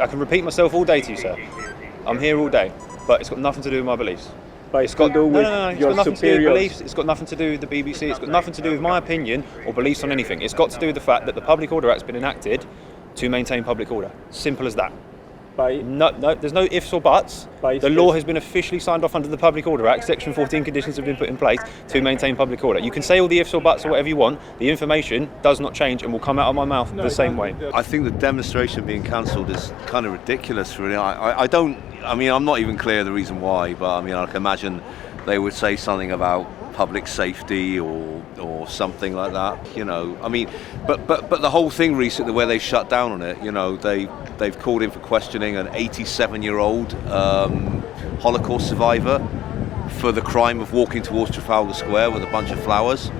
I can repeat myself all day to you, sir. I'm here all day, but it's got nothing to do with my beliefs. But it's got to do with It's your got nothing to do with superiors. beliefs. It's got nothing to do with the BBC. It's got nothing to do with my opinion or beliefs on anything. It's got to do with the fact that the Public Order Act's been enacted to maintain public order. Simple as that. No, there's no ifs or buts. The law has been officially signed off under the Public Order Act. Section 14 conditions have been put in place to maintain public order. You can say all the ifs or buts or whatever you want. The information does not change and will come out of my mouth the same way. I think the demonstration being cancelled is kind of ridiculous, really. I'm not even clear the reason why, but I can imagine they would say something about public safety or something like that, but the whole thing recently where they shut down on it, they've called in for questioning an 87-year-old Holocaust survivor for the crime of walking towards Trafalgar Square with a bunch of flowers.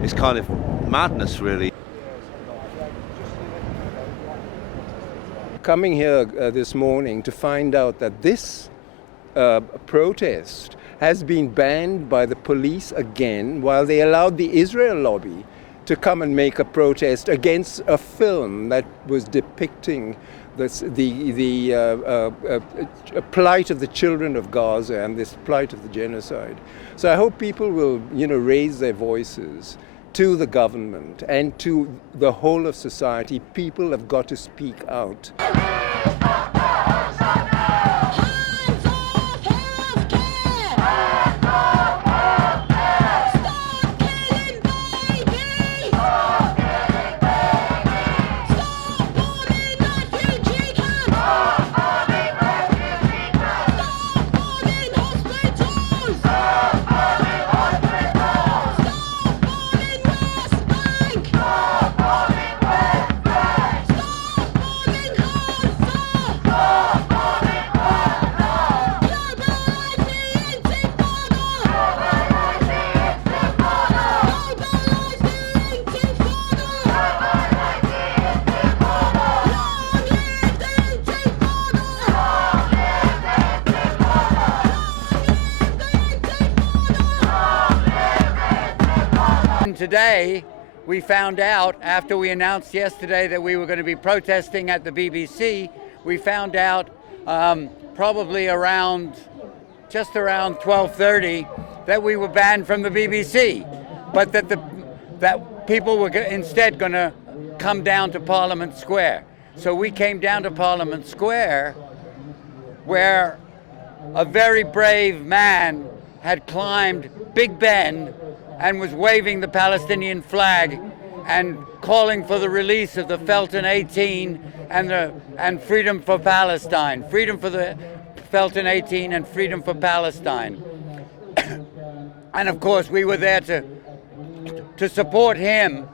It's kind of madness, really. Coming here this morning to find out that this protest has been banned by the police again, while they allowed the Israel lobby to come and make a protest against a film that was depicting the plight of the children of Gaza and this plight of the genocide. So I hope people will, raise their voices to the government and to the whole of society. People have got to speak out. Today, we found out, after we announced yesterday that we were going to be protesting at the BBC, we found out probably just around 12:30 that we were banned from the BBC, but that people were instead going to come down to Parliament Square. So we came down to Parliament Square, where a very brave man had climbed Big Ben and was waving the Palestinian flag and calling for the release of the Felton 18 and freedom for Palestine. Freedom for the Felton 18 and freedom for Palestine. And of course we were there to support him,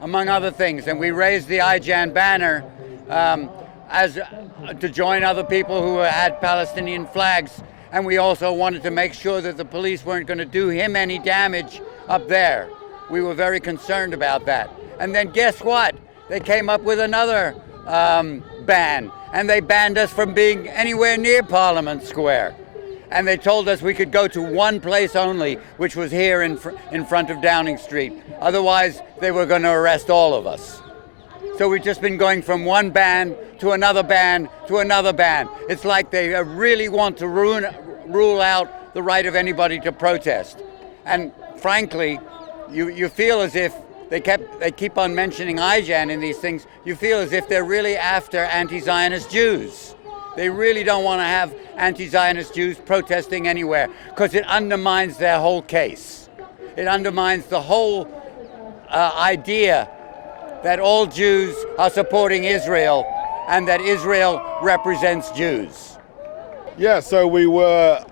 among other things, and we raised the IJAN banner to join other people who had Palestinian flags, and we also wanted to make sure that the police weren't going to do him any damage up there. We were very concerned about that. And then guess what? They came up with another ban, and they banned us from being anywhere near Parliament Square. And they told us we could go to one place only, which was here in front of Downing Street. Otherwise, they were going to arrest all of us. So we've just been going from one ban to another ban to another ban. It's like they really want to rule out the right of anybody to protest. And frankly, you feel as if they keep on mentioning IJAN in these things. You feel as if they're really after anti-Zionist Jews. They really don't want to have anti-Zionist Jews protesting anywhere, because it undermines their whole case. It undermines the whole idea that all Jews are supporting Israel and that Israel represents Jews. Yeah, so we were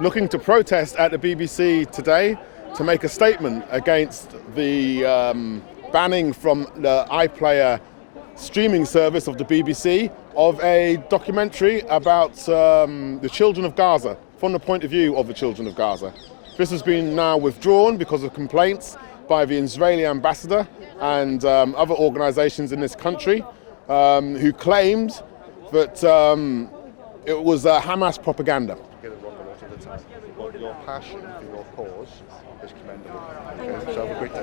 looking to protest at the BBC today to make a statement against the banning from the iPlayer streaming service of the BBC of a documentary about the children of Gaza, from the point of view of the children of Gaza. This has been now withdrawn because of complaints by the Israeli ambassador and other organizations in this country who claimed that it was Hamas propaganda. Your passion for your cause is commendable. Okay, so have a great day.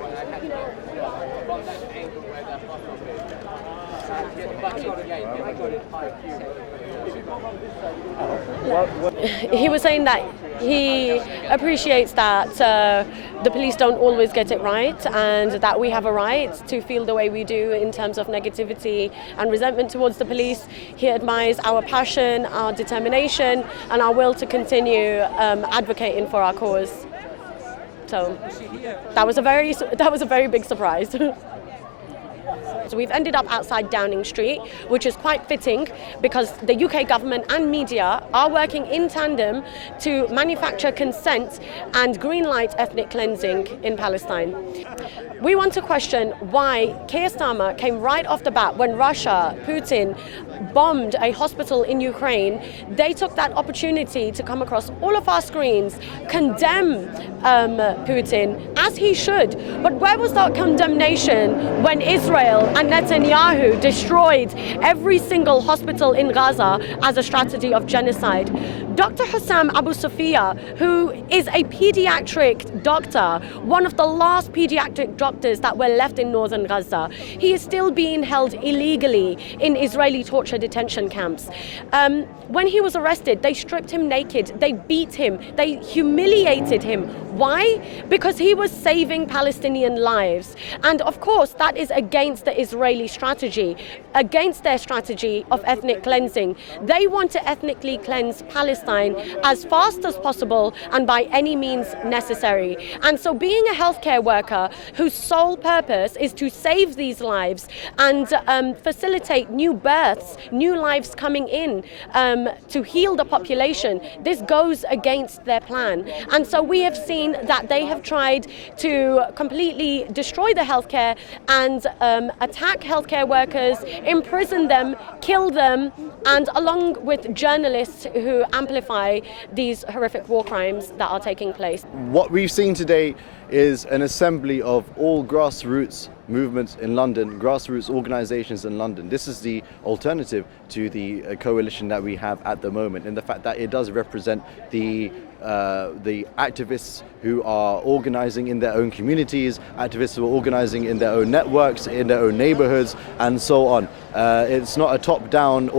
He was saying that he appreciates that the police don't always get it right, and that we have a right to feel the way we do in terms of negativity and resentment towards the police. He admires our passion, our determination, and our will to continue advocating for our cause. So that was a very big surprise. So we've ended up outside Downing Street, which is quite fitting because the UK government and media are working in tandem to manufacture consent and greenlight ethnic cleansing in Palestine. We want to question why Keir Starmer came right off the bat when Russia, Putin, bombed a hospital in Ukraine. They took that opportunity to come across all of our screens, condemn Putin, as he should. But where was that condemnation when Israel and Netanyahu destroyed every single hospital in Gaza as a strategy of genocide? Dr. Hussam Abu Sofia, who is a pediatric doctor, one of the last pediatric doctors that were left in northern Gaza, he is still being held illegally in Israeli torture detention camps. When he was arrested, they stripped him naked, they beat him, they humiliated him. Why? Because he was saving Palestinian lives. And of course, that is against the Israeli strategy, against their strategy of ethnic cleansing. They want to ethnically cleanse Palestine as fast as possible and by any means necessary. And so being a healthcare worker whose sole purpose is to save these lives and facilitate new births, new lives coming in to heal the population, this goes against their plan. And so we have seen that they have tried to completely destroy the healthcare and attack healthcare workers, imprison them, kill them, and along with journalists who amplify these horrific war crimes that are taking place. What we've seen today is an assembly of all grassroots movements in London, grassroots organizations in London. This is the alternative to the coalition that we have at the moment, in the fact that it does represent the activists who are organizing in their own communities, activists who are organizing in their own networks, in their own neighborhoods, and so on. It's not a top-down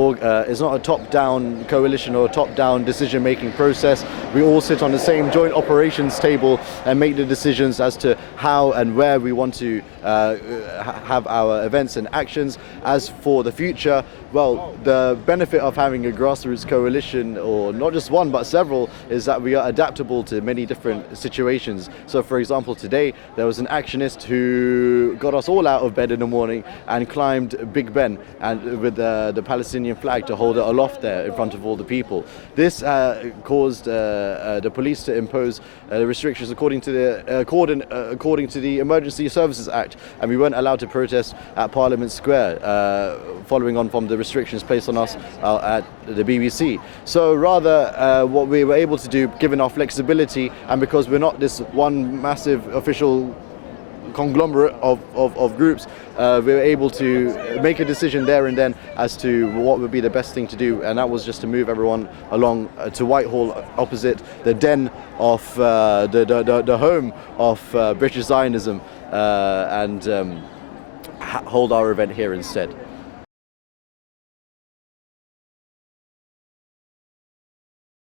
coalition or a top-down decision-making process. We all sit on the same joint operations table and make the decisions as to how and where we want to have our events and actions. As for the future, well, the benefit of having a grassroots coalition, or not just one but several, is that we are adaptable to many different situations. So for example, today there was an actionist who got us all out of bed in the morning and climbed Big Ben and with the Palestinian flag to hold it aloft there in front of all the people. This caused the police to impose restrictions according to the Emergency Services Act, and we weren't allowed to protest at Parliament Square, following on from the restrictions placed on us at the BBC. So rather, what we were able to do, given our flexibility, and because we're not this one massive official conglomerate of groups, we were able to make a decision there and then as to what would be the best thing to do, and that was just to move everyone along to Whitehall, opposite the den of the home of British Zionism, and hold our event here instead.